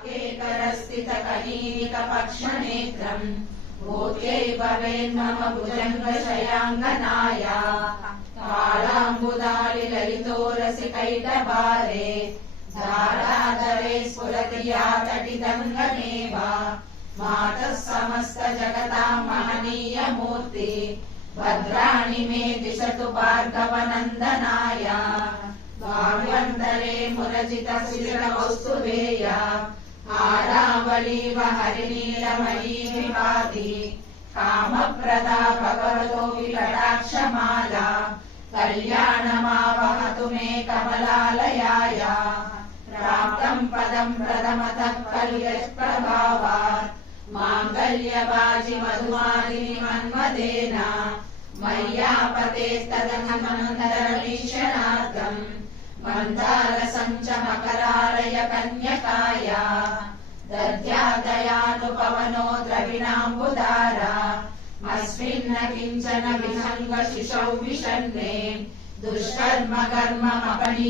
वाक्येकरस्थितकनीनिकपक्ष्मनेत्रम् भूत्यै भवेन्मम भुजङ्गशयाङ्गनाया कालाम्बुदालिललितोरसिकैटभारे धाराधरे स्फुरति या तटिदङ्गमेव मातः समस्तजगतां महनीयमूर्ति भद्राणि मे दिशतु भार्गवनन्दनाय भाग्यन्तरे मुरजितशिशिरकौस्तुभेय आरावलीव हरिनीलमयी विभाति कामप्रदा भगवतो विकटाक्षमाला कल्याणमावहतु मे कमलालयाय प्राप्तं पदं प्रथमतः कल्यप्रभावात् माङ्गल्यवाजि मधुमादिनि मन्मथेन मय्यापतेस्तदनन्तरमीशनार्थम् मन्दारसं च मकरालय कन्यकाया दद्यादयानुपवनो द्रविणाम्बुधारा अस्मिन्न किञ्चन विहङ्ग शिशौ विषण्णे दुष्कर्म कर्ममपनि